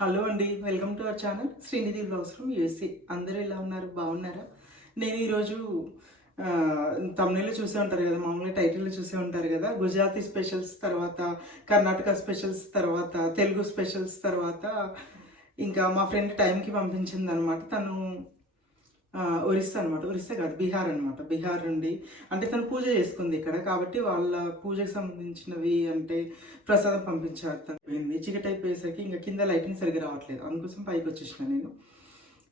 Hello అండి, welcome to our channel Srinidhi blogs from USA. అందరూ ఎలా ఉన్నారు? బాగున్నారా? నేను ఈరోజు తమిళలో చూసే ఉంటారు కదా, మామూలుగా టైటిల్లో చూసే ఉంటారు కదా, గుజరాతీ స్పెషల్స్ తర్వాత కర్ణాటక స్పెషల్స్ తర్వాత తెలుగు స్పెషల్స్ తర్వాత ఇంకా మా ఫ్రెండ్ టైంకి పంపించింది అనమాట. తను ఒరిస్సా అనమాట, ఒరిస్సా కాదు బీహార్ అనమాట. బీహార్ నుండి అంటే తను పూజ చేసుకుంది ఇక్కడ, కాబట్టి వాళ్ళ పూజకు సంబంధించినవి అంటే ప్రసాదం పంపించారు. తను పోయింది, చీకటి అయిపోయేసరికి ఇంకా కింద లైటింగ్ సరిగ్గా రావట్లేదు, అందుకోసం పైకి వచ్చేసిన నేను.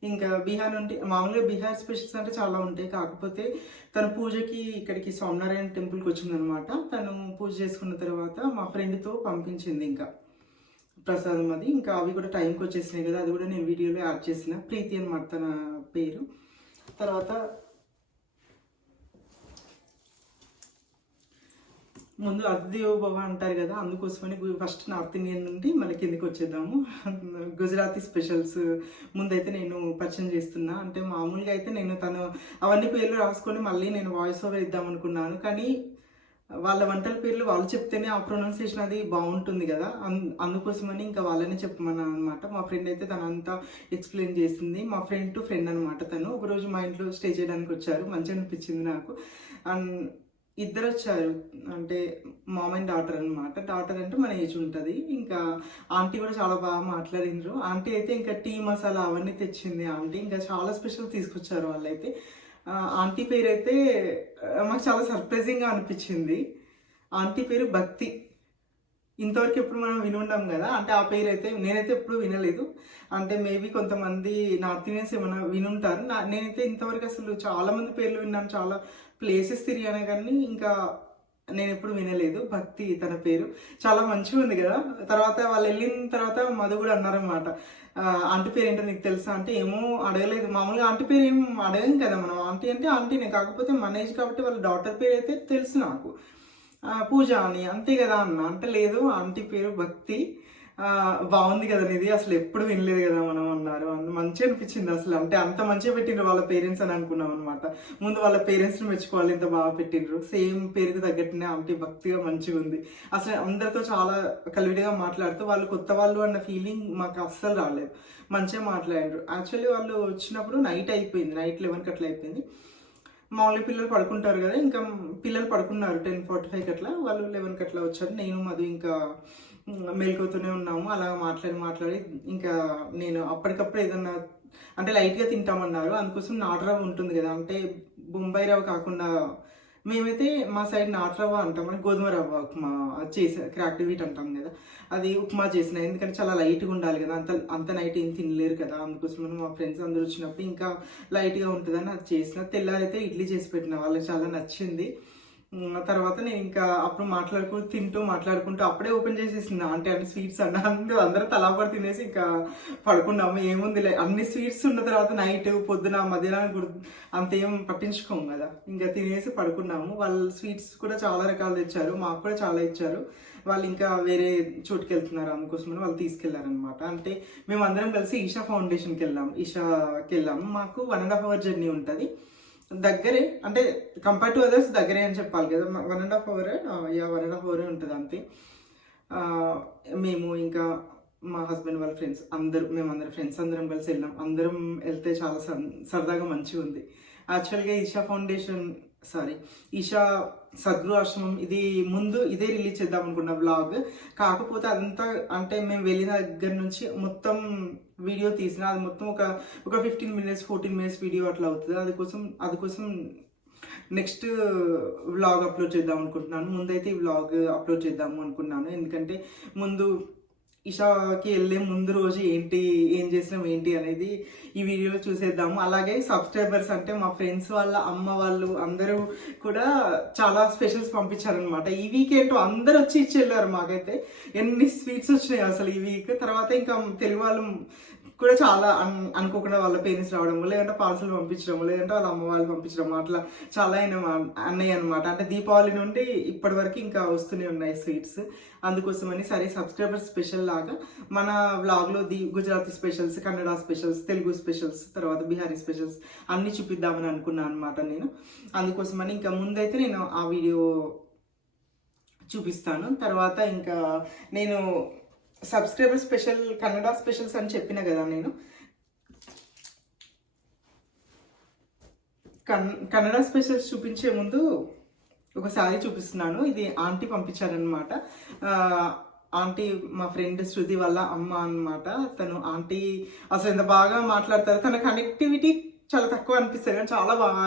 ఇంకా బీహార్ నుండి మామూలుగా బీహార్ స్పెషల్స్ అంటే చాలా ఉంటాయి, కాకపోతే తన పూజకి ఇక్కడికి స్వామినారాయణ టెంపుల్కి వచ్చిందనమాట. తను పూజ చేసుకున్న తర్వాత మా ఫ్రెండ్తో పంపించింది ఇంకా ప్రసాదం అది. ఇంకా అవి కూడా టైంకి వచ్చేసినాయి కదా, అది కూడా నేను వీడియోలో యాడ్ చేసిన. ప్రీతి అనమాట తన పేరు. తర్వాత ముందు అతిథియో భవ అంటారు కదా, అందుకోసమని ఫస్ట్ నార్త్ ఇండియన్ నుండి మళ్ళీ కిందికి వచ్చేద్దాము. గుజరాతీ స్పెషల్స్ ముందైతే నేను పరిచయం చేస్తున్నా. అంటే మామూలుగా అయితే నేను తను అవన్నీ పేర్లు రాసుకొని మళ్ళీ నేను వాయిస్ ఓవర్ ఇద్దాం అనుకున్నాను, కానీ వాళ్ళ వంటల పేర్లు వాళ్ళు చెప్తేనే ఆ ప్రొనౌన్సియేషన్ అది బాగుంటుంది కదా, అందుకోసమని ఇంకా వాళ్ళని చెప్పమన్నాను అనమాట. మా ఫ్రెండ్ అయితే తనంతా ఎక్స్ప్లెయిన్ చేసింది. మా ఫ్రెండ్ టు ఫ్రెండ్ అనమాట. తను ఒకరోజు మా ఇంట్లో స్టే చేయడానికి వచ్చారు, మంచిగా అనిపించింది నాకు. అండ్ ఇద్దరు వచ్చారు, అంటే మామ్ అండ్ డాటర్ అనమాట. డాటర్ అంటే మన ఏజ్ ఉంటుంది. ఇంకా ఆంటీ కూడా చాలా బాగా మాట్లాడినారు. ఆంటీ అయితే ఇంకా టీ మసాలా అవన్నీ తెచ్చింది ఆంటీ. ఇంకా చాలా స్పెషల్ తీసుకొచ్చారు వాళ్ళైతే. ఆంటీ పేరు అయితే మాకు చాలా సర్ప్రైజింగ్గా అనిపించింది. ఆంటీ పేరు భక్తి. ఇంతవరకు ఎప్పుడు మనం వినుంటాం కదా, అంటే ఆ పేరు అయితే నేనైతే ఎప్పుడు వినలేదు. అంటే మేబీ కొంతమంది నార్త్ ఇండియన్స్ ఏమైనా వినుంటారు. నేనైతే ఇంతవరకు అసలు చాలా మంది పేర్లు విన్నాను, చాలా ప్లేసెస్ తిరిగానే, కానీ ఇంకా నేను ఎప్పుడు వినలేదు. భక్తి తన పేరు. చాలా మంచిగా ఉంది కదా. తర్వాత వాళ్ళు వెళ్ళిన తర్వాత మధు కూడా అన్నారనమాట, ఆంటీ పేరు ఏంటో నీకు తెలుసా అంటే, ఏమో అడగలేదు. మామూలుగా ఆంటీ పేరు ఏం అడగం కదా మనం, ఆంటీ అంటే ఆంటీనే, కాకపోతే మన ఏజ్ కాబట్టి వాళ్ళ డాటర్ పేరు అయితే తెలుసు నాకు, పూజ అని, అంతే కదా అన్న. అంటే లేదు, ఆంటీ పేరు భక్తి. బాగుంది కదా ఇది, అసలు ఎప్పుడు వినలేదు కదా మనం అన్నారు. మంచిగా అనిపించింది అసలు. అంటే అంత మంచిగా పెట్టిండ్రు వాళ్ళ పేరెంట్స్ అని అనుకున్నాం అనమాట. ముందు వాళ్ళ పేరెంట్స్ని మెచ్చుకోవాలి, ఇంత బాగా పెట్టిండ్రు. సేమ్ పేరుకి తగ్గట్టునే ఆంటీ భక్తిగా మంచిగా ఉంది. అసలు అందరితో చాలా కలివిడిగా మాట్లాడుతూ, వాళ్ళు కొత్త వాళ్ళు అన్న ఫీలింగ్ మాకు అస్సలు రాలేదు. మంచిగా మాట్లాడారు. యాక్చువల్లీ వాళ్ళు వచ్చినప్పుడు నైట్ అయిపోయింది, నైట్ 11 అట్లా అయిపోయింది. మామూలుగా పిల్లలు పడుకుంటారు కదా, ఇంకా పిల్లలు పడుకున్నారు 10:45 అట్లా. వాళ్ళు 11 అట్లా వచ్చారు. నేను మధు ఇంకా మేల్కొతూనే ఉన్నాము. అలా మాట్లాడి ఇంకా నేను అప్పటికప్పుడు ఏదన్నా అంటే లైట్గా తింటామన్నారు. అందుకోసం నాటు రవ్వ ఉంటుంది కదా, అంటే బొంబాయి రవ్వ కాకుండా మేమైతే మా సైడ్ నాటు రవ్వ అంటాం, అంటే గోధుమ రవ్వ ఉప్మా చేసే క్రాక్డ్ వీట్ అంటాం కదా, అది ఉప్మా చేసిన. ఎందుకంటే చాలా లైట్గా ఉండాలి కదా, అంత నైట్ ఏం తినలేరు కదా, అందుకోసం మా ఫ్రెండ్స్ అందరూ వచ్చినప్పుడు ఇంకా లైట్గా ఉంటుందని అది చేసిన. తెల్లారైతే ఇడ్లీ చేసి పెట్టిన, వాళ్ళకి చాలా నచ్చింది. తర్వాత నేను ఇంకా అప్పుడు తింటూ మాట్లాడుకుంటూ అప్పుడే ఓపెన్ చేసేసింది అంటే స్వీట్స్ అందరూ తలాపడి తినేసి ఇంకా పడుకున్నాము. ఏముంది అన్ని స్వీట్స్ ఉన్న తర్వాత నైట్ పొద్దున మధ్యాహ్నం అంతేం పట్టించుకోము కదా, ఇంకా తినేసి పడుకున్నాము. వాళ్ళు స్వీట్స్ కూడా చాలా రకాలు తెచ్చారు, మాకు కూడా చాలా ఇచ్చారు. వాళ్ళు ఇంకా వేరే చోటుకి వెళ్తున్నారు, అందుకోసమని వాళ్ళు తీసుకెళ్లారనమాట. అంటే మేము అందరం కలిసి ఈషా ఫౌండేషన్కి వెళ్ళాము. మాకు 1.5 hour జర్నీ ఉంటుంది. దగ్గరే, అంటే కంపేర్ టు అదర్స్ దగ్గరే అని చెప్పాలి కదా. 1.5 hour, 1.5 hour ఉంటుంది అంతే. మేము ఇంకా మా హస్బెండ్ వాళ్ళ ఫ్రెండ్స్ మేమందరం ఫ్రెండ్స్ అందరం కలిసి వెళ్ళాం. అందరం వెళ్తే చాలా సరదాగా మంచిగా ఉంది. యాక్చువల్గా ఈషా సద్గురు ఆశ్రమం ఇది ముందు ఇదే రిలీజ్ చేద్దాం అనుకున్న బ్లాగ్, కాకపోతే అదంతా అంటే మేము వెళ్ళిన దగ్గర నుంచి మొత్తం వీడియో తీసిన, అది మొత్తం ఒక 15 minutes 14 minutes వీడియో అట్లా అవుతుంది. అందుకోసం నెక్స్ట్ వ్లాగ్ అప్లోడ్ చేద్దాం అనుకుంటున్నాను. ముందైతే ఈ వ్లాగ్ అప్లోడ్ చేద్దాము అనుకున్నాను, ఎందుకంటే ముందు ఇషాకి వెళ్ళే ముందు రోజు ఏం చేసినాం ఏంటి అనేది ఈ వీడియోలో చూసేద్దాము. అలాగే సబ్స్క్రైబర్స్ అంటే మా ఫ్రెండ్స్ వాళ్ళ అమ్మ వాళ్ళు అందరూ కూడా చాలా స్పెషల్స్ పంపించారనమాట. ఈ వీక్ ఏంటో అందరు వచ్చి ఇచ్చి వెళ్ళారు. మాకైతే ఎన్ని స్వీట్స్ వచ్చినాయి అసలు ఈ వీక్. తర్వాత ఇంకా తెలుగు వాళ్ళు కూడా చాలా అనుకోకుండా వాళ్ళ పేరెంట్స్ రావడము, లేదంటే పార్సల్ పంపించడము, లేదంటే వాళ్ళ అమ్మ వాళ్ళు పంపించడము, అట్లా చాలా అన్నయ్య అనమాట. అంటే దీపావళి నుండి ఇప్పటి వరకు ఇంకా వస్తూనే ఉన్నాయి స్వీట్స్. అందుకోసమని సరే సబ్స్క్రైబర్ స్పెషల్ లాగా మన వ్లాగ్లో Gujarati specials, Kannada specials, Telugu specials, తర్వాత బిహారీ స్పెషల్స్ అన్నీ చూపిద్దామని అనుకున్నాను అనమాట నేను. అందుకోసమని ఇంకా ముందైతే నేను ఆ వీడియో చూపిస్తాను. తర్వాత ఇంకా నేను సబ్స్క్రైబర్ స్పెషల్ కన్నడ స్పెషల్స్ అని చెప్పిన కదా నేను. కన్నడ స్పెషల్స్ చూపించే ముందు ఒక శారీ చూపిస్తున్నాను. ఇది ఆంటీ పంపించారనమాట. ఆంటీ మా ఫ్రెండ్ శృతి వాళ్ళ అమ్మ అనమాట. తను ఆంటీ అసలు ఎంత బాగా మాట్లాడతారు. తన కనెక్టివిటీ చాలా తక్కువ అనిపిస్తుంది కానీ చాలా బాగా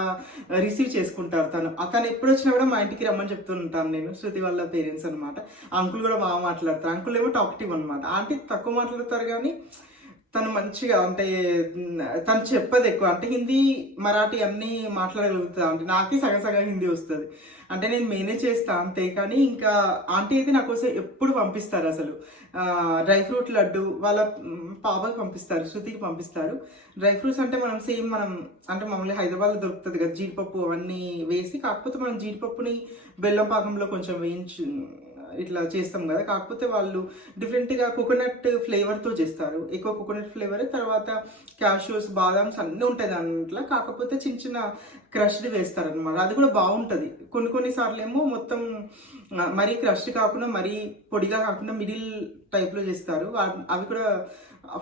రిసీవ్ చేసుకుంటారు. తను ఎప్పుడు వచ్చినా కూడా మా ఇంటికి రమ్మని చెప్తుంటాను నేను. శృతి వాళ్ళ పేరెంట్స్ అనమాట. అంకుల్ కూడా బాగా మాట్లాడతారు. అంకుల్ ఏమో టాక్టివ్ అనమాట. ఆంటీ తక్కువ మాట్లాడతారు కానీ తను మంచిగా, అంటే తను చెప్పదు ఎక్కువ. అంటే హిందీ మరాఠీ అన్నీ మాట్లాడగలుగుతుంది. అంటే నాకే సగం సగం హిందీ వస్తుంది. అంటే నేను మేనేజ్ చేస్తా అంతే. కానీ ఇంకా ఆంటీ అయితే నా కోసం ఎప్పుడు పంపిస్తారు. అసలు డ్రై ఫ్రూట్ లడ్డు వాళ్ళ పాపకి పంపిస్తారు, శృతికి పంపిస్తారు. డ్రై ఫ్రూట్స్ అంటే మనం అంటే మామూలుగా హైదరాబాద్లో దొరుకుతుంది కదా జీడిపప్పు అవన్నీ వేసి. కాకపోతే మనం జీడిపప్పుని బెల్లం పాకంలో కొంచెం ఇట్లా చేస్తాం కదా. కాకపోతే వాళ్ళు డిఫరెంట్గా కోకోనట్ ఫ్లేవర్తో చేస్తారు. ఎక్కువ కోకోనట్ ఫ్లేవర్, తర్వాత క్యాష్యూస్, బాదామ్స్ అన్నీ ఉంటాయి దాంట్లో. కాకపోతే చిన్న చిన్న క్రష్డ్ వేస్తారు అనమాట. అది కూడా బాగుంటుంది. కొన్నిసార్లు ఏమో మొత్తం మరీ క్రష్డ్ కాకుండా మరీ పొడిగా కాకుండా మిడిల్ టైప్లో చేస్తారు. అవి కూడా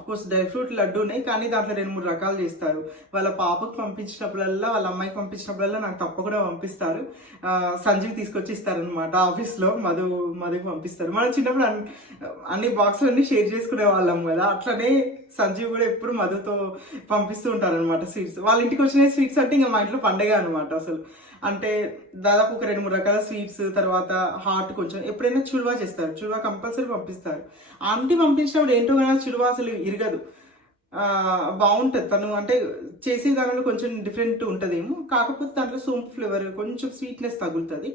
కోర్స్ డ్రై ఫ్రూట్ లడ్డూనే, కానీ దాంట్లో 2-3 రకాలు చేస్తారు. వాళ్ళ పాపకు పంపించినప్పుడల్లా, వాళ్ళ అమ్మాయికి పంపించినప్పుడల్లా నాకు తప్పకుండా పంపిస్తారు. సంజీవ్ తీసుకొచ్చి ఇస్తారనమాట. ఆఫీస్లో మధుకి పంపిస్తారు. మనం చిన్నప్పుడు అన్ని బాక్సులన్నీ షేర్ చేసుకునే వాళ్ళం కదా. అట్లనే సంజీవ్ కూడా ఎప్పుడు మధుతో పంపిస్తూ ఉంటారనమాట స్వీట్స్. వాళ్ళ ఇంటికి వచ్చిన స్వీట్స్ అంటే ఇంకా మా ఇంట్లో పండగ అనమాట. అసలు అంటే దాదాపు ఒక 2-3 రకాల స్వీట్స్, తర్వాత హాట్ కొంచెం. ఎప్పుడైనా చుడువా చేస్తారు, చుడువా కంపల్సరీ పంపిస్తారు. ఆంటీ పంపించినప్పుడు ఏంటో కానీ చుడువా అసలు ఇరగదు, బాగుంటుంది. తను అంటే చేసే దానిలో కొంచెం డిఫరెంట్ ఉంటుందేమో. కాకపోతే దాంట్లో సోంపు ఫ్లేవర్, కొంచెం స్వీట్నెస్ తగులుతుంది,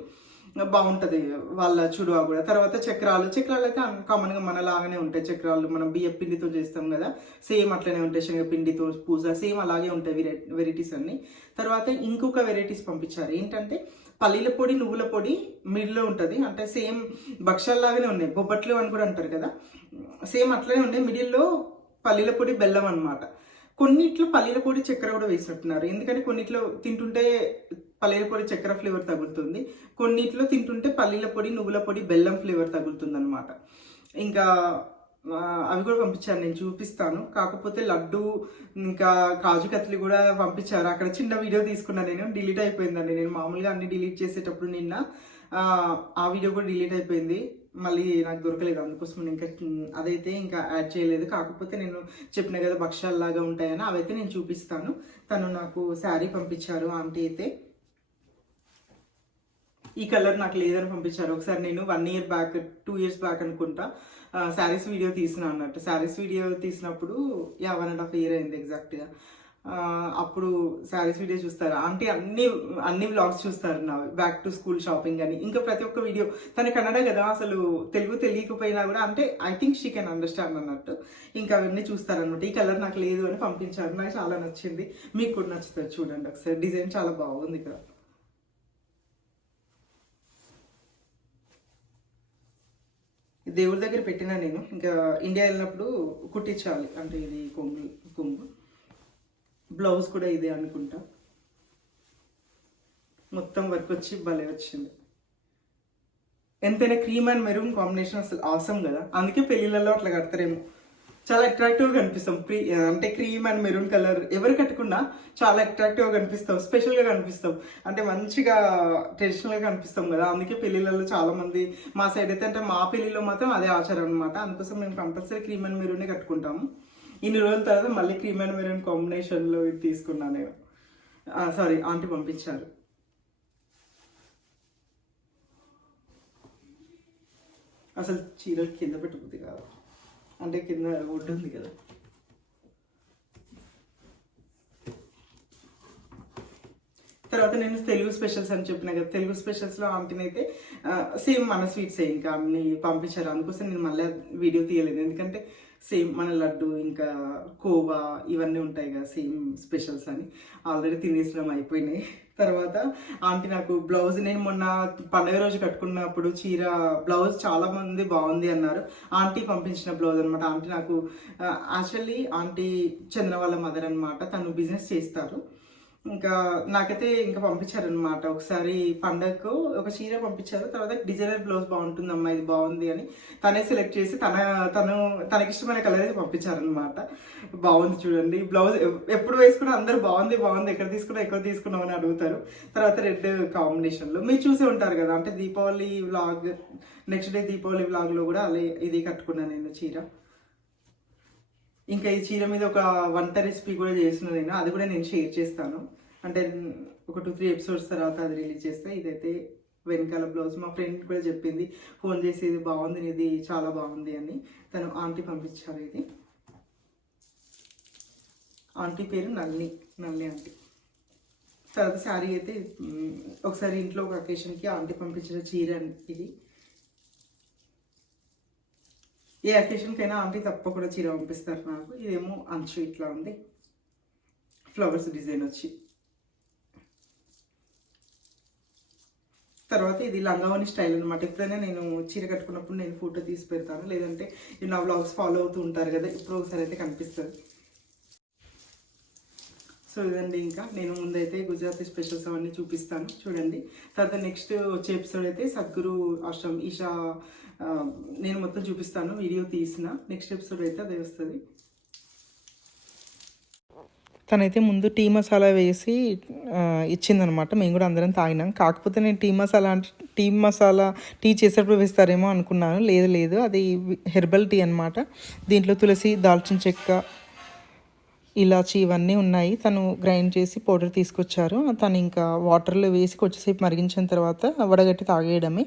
బాగుంటుంది వాళ్ళ చుడువా కూడా. తర్వాత చక్రాలు అయితే కామన్గా మనలాగానే ఉంటాయి. చక్రాలు మనం బియ్య పిండితో చేస్తాం కదా, సేమ్ అట్లనే ఉంటాయి. శనగపిండితో పూజ సేమ్ అలాగే ఉంటాయి వెరైటీస్ అన్ని. తర్వాత ఇంకొక వెరైటీస్ పంపించారు. ఏంటంటే పల్లీల పొడి, నువ్వుల పొడి మిడిల్లో ఉంటుంది. అంటే సేమ్ భక్షాల్లాగానే ఉన్నాయి, బొబ్బట్లు అని కూడా అంటారు కదా, సేమ్ అట్లనే ఉన్నాయి. మిడిల్లో పల్లీల పొడి, బెల్లం అనమాట. కొన్నిట్లో పల్లీల పొడి, చక్కెర కూడా వేసినట్టున్నారు. ఎందుకంటే కొన్నిట్లో తింటుంటే పల్లీల పొడి, చక్కెర ఫ్లేవర్ తగులుతుంది. కొన్నిట్లో తింటుంటే పల్లీల పొడి, నువ్వుల పొడి, బెల్లం ఫ్లేవర్ తగులుతుంది అనమాట. ఇంకా అవి కూడా పంపించారు, నేను చూపిస్తాను. కాకపోతే లడ్డు ఇంకా కాజు కత్లీ కూడా పంపించారు. అక్కడ చిన్న వీడియో తీసుకున్నాను నేను, డిలీట్ అయిపోయిందండి. నేను మామూలుగా అన్ని డిలీట్ చేసేటప్పుడు నిన్న ఆ వీడియో కూడా డిలీట్ అయిపోయింది. మళ్ళీ నాకు దొరకలేదు, అందుకోసం నేను అదైతే ఇంకా యాడ్ చేయలేదు. కాకపోతే నేను చెప్పిన కదా భక్షాల్లాగా ఉంటాయని, అవైతే నేను చూపిస్తాను. తను నాకు శారీ పంపించారు ఆంటీ అయితే. ఈ కలర్ నాకు లేదని పంపించారు. ఒకసారి నేను 1 year బ్యాక్, 2 years బ్యాక్ అనుకుంటా శారీస్ వీడియో తీసిన అన్నట్టు. శారీస్ వీడియో తీసినప్పుడు 1.5 year అయింది ఎగ్జాక్ట్గా. అప్పుడు శారీస్ వీడియో చూస్తారు ఆంటీ. అన్ని వ్లాగ్స్ చూస్తారు నా, బ్యాక్ టు స్కూల్ షాపింగ్ అని, ఇంకా ప్రతి ఒక్క వీడియో. తన కన్నడ కదా, అసలు తెలుగు తెలియకపోయినా కూడా అంటే I think she can understand అన్నట్టు. ఇంకా అవన్నీ చూస్తారనమాట. ఈ కలర్ నాకు లేదు అని పంపించారు. నాకు చాలా నచ్చింది, మీకు కూడా నచ్చుతుంది. చూడండి ఒకసారి, డిజైన్ చాలా బాగుంది ఇక్కడ. దేవుడి దగ్గర పెట్టినా నేను, ఇంకా ఇండియా వెళ్ళినప్పుడు కుట్టించాలి. అంటే ఇది కొంగు బ్లౌజ్ కూడా ఇదే అనుకుంటా. మొత్తం వర్క్ వచ్చి భలే వచ్చింది. ఎంతైనా క్రీమ్ అండ్ మెరూన్ కాంబినేషన్ అసలు ఆసమ్ కదా, అందుకే పెళ్ళిళ్ళలో అట్లా కడతారేమో. చాలా అట్రాక్టివ్గా కనిపిస్తాం. అంటే క్రీమ్ అండ్ మెరూన్ కలర్ ఎవరు కట్టుకున్నా చాలా అట్రాక్టివ్గా కనిపిస్తాం, స్పెషల్గా కనిపిస్తాం. అంటే మంచిగా ట్రెడిషనల్గా కనిపిస్తాం కదా, అందుకే పెళ్ళిళ్ళలో చాలా మంది, మా సైడ్ అయితే అంటే మా పెళ్ళిలో మాత్రం అదే ఆచారం అనమాట. అందుకోసం మేము కంపల్సరీ క్రీమ్ అండ్ మెరూనే కట్టుకుంటాము. ఇన్ని రోజుల తర్వాత మళ్ళీ క్రీమ్ అండ్ మెరూన్ కాంబినేషన్లో ఇది తీసుకున్నాను నేను. సారీ, ఆంటీ పంపించారు. అసలు చీరలు కింద పెట్టుకుంది కాదు, అంటే కింద వుడ్ ఉంది కదా. తర్వాత నేను తెలుగు స్పెషల్స్ అని చెప్పిన కదా, తెలుగు స్పెషల్స్లో ఆంటీని అయితే సేమ్ మన స్వీట్సే ఇంకా అన్ని పంపించారు. అందుకోసం నేను మళ్ళీ వీడియో తీయలేదు, ఎందుకంటే సేమ్ మన లడ్డు ఇంకా కోవా ఇవన్నీ ఉంటాయి కదా సేమ్ స్పెషల్స్ అని. ఆల్రెడీ తినేసడం అయిపోయినాయి. తర్వాత ఆంటీ నాకు బ్లౌజ్, నేను మొన్న పండుగ రోజు కట్టుకున్నప్పుడు చీర బ్లౌజ్ చాలా మంది బాగుంది అన్నారు. ఆంటీ పంపించిన బ్లౌజ్ అనమాట. ఆంటీ నాకు యాక్చువల్లీ ఆంటీ చంద్ర వాళ్ళ మదర్ అనమాట, తను బిజినెస్ చేస్తారు. ఇంకా నాకైతే ఇంకా పంపించారనమాట. ఒకసారి పండగకు ఒక చీర పంపించారు. తర్వాత డిజైనర్ బ్లౌజ్ బాగుంటుందమ్మా, ఇది బాగుంది అని తనే సెలెక్ట్ చేసి తనకిష్టమైన కలర్ అయితే పంపించారనమాట. బాగుంది చూడండి బ్లౌజ్. ఎప్పుడు వేసుకున్నా అందరు బాగుంది బాగుంది, ఎక్కడ తీసుకున్నాం అని అడుగుతారు. తర్వాత రెడ్ కాంబినేషన్లో మీరు చూసే ఉంటారు కదా, అంటే Deepavali vlog, next day Deepavali వ్లాగ్లో కూడా అలా ఇది కట్టుకున్నాను నేను చీర. ఇంకా ఈ చీర మీద ఒక వంట రెసిపీ కూడా చేసిన నేను, అది కూడా నేను షేర్ చేస్తాను. అంటే ఒక 2-3 ఎపిసోడ్స్ తర్వాత అది రిలీజ్ చేస్తే. ఇదైతే వెనకాల బ్లౌజ్. మా ఫ్రెండ్ కూడా చెప్పింది ఫోన్ చేసి, ఇది బాగుంది, ఇది చాలా బాగుంది అని. తను ఆంటీ పంపించారు. ఇది ఆంటీ పేరు నల్లి ఆంటీ. తర్వాత శారీ అయితే ఒకసారి ఇంట్లో ఒక అకేషన్కి ఆంటీ పంపించిన చీర ఇది. ఏ అకేషన్కైనా ఆంటీ తప్పకుండా చీర పంపిస్తారు నాకు. ఇదేమో అంచు ఇట్లా ఉంది, ఫ్లవర్స్ డిజైన్ వచ్చి. తర్వాత ఇది లంగావని స్టైల్ అనమాట. ఎప్పుడైనా నేను చీర కట్టుకున్నప్పుడు నేను ఫోటో తీసి పెడతాను, లేదంటే నా వ్లాగ్స్ ఫాలో అవుతూ ఉంటారు కదా, ఇప్పుడు ఒకసారి అయితే కనిపిస్తుంది. సో ఇదండి, ఇంకా నేను ముందైతే గుజరాతీ స్పెషల్స్ అవన్నీ చూపిస్తాను చూడండి. తర్వాత నెక్స్ట్ వచ్చే ఎపిసోడ్ అయితే సద్గురు ఆశ్రమం ఈషా నేను మొత్తం చూపిస్తాను, వీడియో తీసిన. నెక్స్ట్ ఎపిసోడ్ అయితే అదే వస్తుంది. తనైతే ముందు టీ మసాలా వేసి ఇచ్చిందనమాట. మేము కూడా అందరం తాగినాం. కాకపోతే నేను టీ మసాలా టీ చేసేటప్పుడు వేస్తారేమో అనుకున్నాను. లేదు, అది హెర్బల్ టీ అనమాట. దీంట్లో తులసి, దాల్చిన చెక్క, ఇలాచి ఇవన్నీ ఉన్నాయి. తను గ్రైండ్ చేసి పౌడర్ తీసుకొచ్చారు. తను ఇంకా వాటర్లో వేసి కొంచెంసేపు మరిగించిన తర్వాత వడగట్టి తాగేయడమే.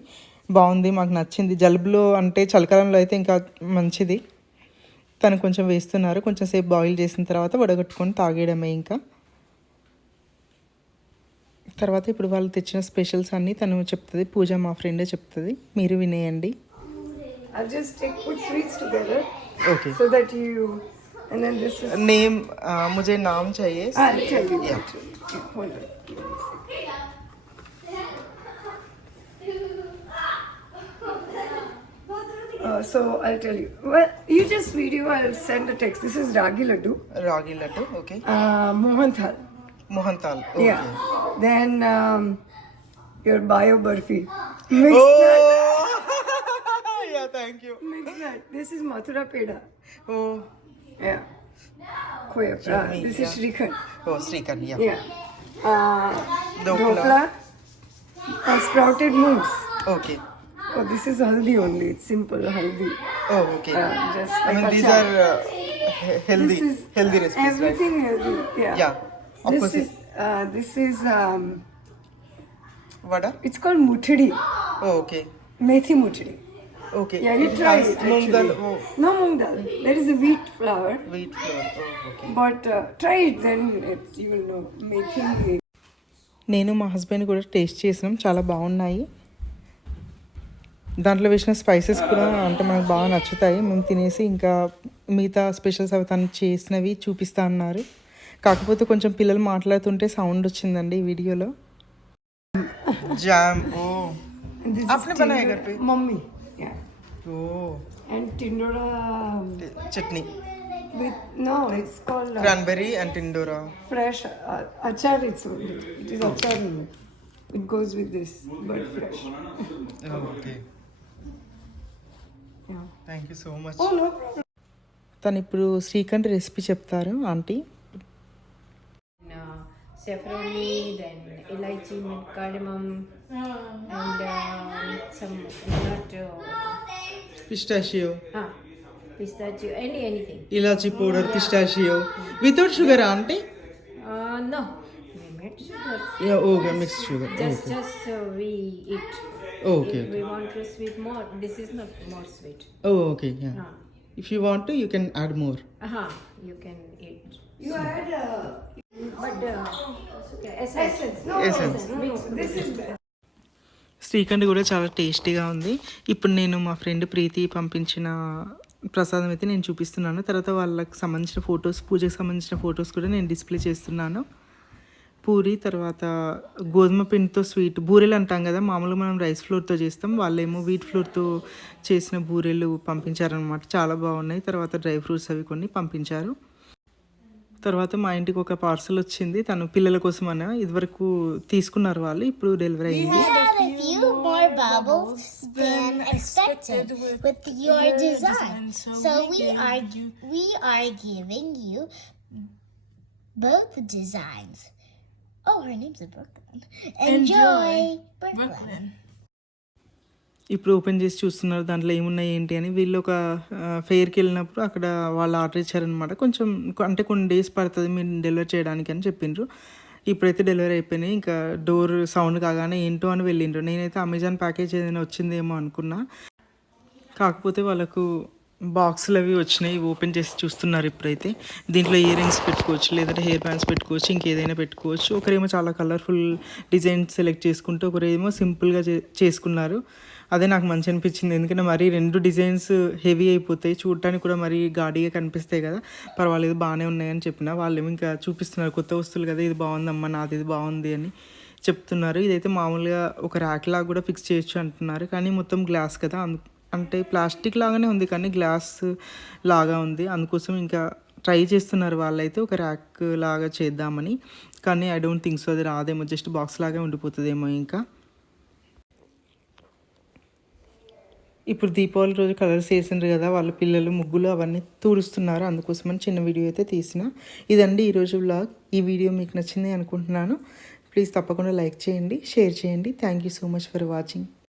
బాగుంది, మాకు నచ్చింది. జలుబులో అంటే చలికాలంలో అయితే ఇంకా మంచిది. తను కొంచెం వేస్తున్నారు. కొంచెం సేపు బాయిల్ చేసిన తర్వాత వడగట్టుకొని తాగేయడమే ఇంకా. తర్వాత ఇప్పుడు వాళ్ళు తెచ్చిన స్పెషల్స్ అన్నీ తను చెప్తుంది. పూజ మా ఫ్రెండే చెప్తుంది, మీరు వినేయండి. Okay. So that you and then this is name मुझे नाम चाहिए. I'll tell you. Yeah. Hold on. So I'll tell you. Well, you just video. I'll send a text. This is ragi laddu. Okay. Mohanthal. Okay. Yeah. Then your bio burfi. Mixed nut. Yeah, thank you. Mixed nut. This is Mathura peda. Oh. Yeah. This is Srikhand. Oh, Srikhand, yeah. Dokla. Sprouted moves. Okay. Oh, this is haldi only. It's simple haldi. Oh, okay. Just like I mean, these are healthy recipes, everything right? Healthy. Yeah. Of course. This is vada. It's called muthidi. Oh, okay. Methi muthidi. Okay. Yeah, you try it. Moong dal. Oh. No moong dal. There is a wheat flour. Oh, okay. But try it, then you will know. Making. నేను మా husband కూడా taste చేసినాం, చాలా బాగున్నాయి. దాంట్లో వేసిన spices కూడా అంటే మనకు బాగా నచ్చుతాయి. మేము తినేసి ఇంకా మిగతా స్పెషల్స్ అవి తను చేసినవి చూపిస్తా అన్నారు. కాకపోతే కొంచెం పిల్లలు మాట్లాడుతుంటే సౌండ్ వచ్చిందండి ఈ వీడియోలో. జామ్. ఓ आपने बनाया घर पे? Mummy. Yeah. Oh. And tindora chutney. With no, it's called cranberry and tindora. Fresh achar. It is achar. It goes with this, but fresh. Oh, okay. Yeah. Thank you so much. Oh, no problem. తను ఇప్పుడు shrikhand recipe చెప్తారు aunty. Saffroni, then elaichi, cardamom, and some nut. Pistachio. Pistachio, anything. Ilachi powder, pistachio. Without sugar, auntie? No, we made sugar. Yeah, okay, mixed sugar. Just we eat. Oh, okay. If we want to sweet more, this is not more sweet. Oh, okay, yeah. If you want to, you can add more. You can eat. You add essence. No, essence. This is shrikhand కూడా చాలా టేస్టీగా ఉంది. ఇప్పుడు నేను మా friend ప్రీతి పంపించిన ప్రసాదం అయితే నేను చూపిస్తున్నాను. తర్వాత వాళ్ళకి సంబంధించిన ఫొటోస్, పూజకు సంబంధించిన ఫొటోస్ కూడా నేను డిస్ప్లే చేస్తున్నాను. పూరి, తర్వాత గోధుమ పిండితో స్వీట్ బూరెలు అంటాం కదా, మామూలుగా మనం రైస్ ఫ్లోర్తో చేస్తాం, వాళ్ళేమో వీట్ ఫ్లోర్తో చేసిన బూరెలు పంపించారనమాట. చాలా బాగున్నాయి. తర్వాత డ్రై ఫ్రూట్స్ అవి కొన్ని పంపించారు. తర్వాత మా ఇంటికి ఒక పార్సల్ వచ్చింది, తను పిల్లల కోసం అన్న ఇదివరకు తీసుకున్నారు వాళ్ళు, ఇప్పుడు డెలివరీ అయింది. We have a few more bubbles than expected with your design. So we are giving you both designs. Oh, her name's Brooklyn. Enjoy Brooklyn. ఇప్పుడు ఓపెన్ చేసి చూస్తున్నారు దాంట్లో ఏమున్నాయి ఏంటి అని. వీళ్ళు ఒక ఫెయిర్కి వెళ్ళినప్పుడు అక్కడ వాళ్ళు ఆర్డర్ ఇచ్చారనమాట. కొంచెం అంటే కొన్ని డేస్ పడుతుంది మీరు డెలివరీ చేయడానికి అని చెప్పిండ్రు. ఇప్పుడైతే డెలివరీ అయిపోయినాయి. ఇంకా డోర్ సౌండ్ కాగానే ఏంటో అని వెళ్ళిండ్రు. నేనైతే అమెజాన్ ప్యాకేజ్ ఏదైనా వచ్చిందేమో అనుకున్నా, కాకపోతే వాళ్ళకు బాక్సులు అవి వచ్చినాయి. ఓపెన్ చేసి చూస్తున్నారు ఇప్పుడైతే. దీంట్లో ఇయర్ రింగ్స్ పెట్టుకోవచ్చు, లేదంటే హెయిర్ బ్యాండ్స్ పెట్టుకోవచ్చు, ఇంకేదైనా పెట్టుకోవచ్చు. ఒకరేమో చాలా కలర్ఫుల్ డిజైన్ సెలెక్ట్ చేసుకుంటూ ఒకరేమో సింపుల్గా చేసుకున్నారు. అదే నాకు మంచి అనిపించింది, ఎందుకంటే మరీ 2 డిజైన్స్ హెవీ అయిపోతాయి, చూడటానికి కూడా మరీ గాడిగా కనిపిస్తాయి కదా. పర్వాలేదు బాగానే ఉన్నాయని చెప్పిన. వాళ్ళు ఇంకా చూపిస్తున్నారు కొత్త వస్తువులు కదా, ఇది బాగుందమ్మా, నాది ఇది బాగుంది అని చెప్తున్నారు. ఇదైతే మామూలుగా ఒక ర్యాక్ లాగా కూడా ఫిక్స్ చేయొచ్చు అంటున్నారు, కానీ మొత్తం గ్లాస్ కదా, అంటే ప్లాస్టిక్ లాగానే ఉంది కానీ గ్లాస్ లాగా ఉంది. అందుకోసం ఇంకా ట్రై చేస్తున్నారు వాళ్ళైతే ఒక ర్యాక్ లాగా చేద్దామని. కానీ ఐ డోంట్ థింక్ సో, అది రాదేమో, జస్ట్ బాక్స్ లాగా ఉండిపోతుందేమో. ఇంకా ఇప్పుడు దీపావళి రోజు కలర్స్ వేసిండ్రు కదా, వాళ్ళ పిల్లలు ముగ్గులు అవన్నీ తుడుస్తున్నారు. అందుకోసమని చిన్న వీడియో అయితే తీసిన. ఇదండి ఈరోజు వ్లాగ్. ఈ వీడియో మీకు నచ్చింది అనుకుంటున్నాను. ప్లీజ్ తప్పకుండా లైక్ చేయండి, షేర్ చేయండి. Thank you so much for watching.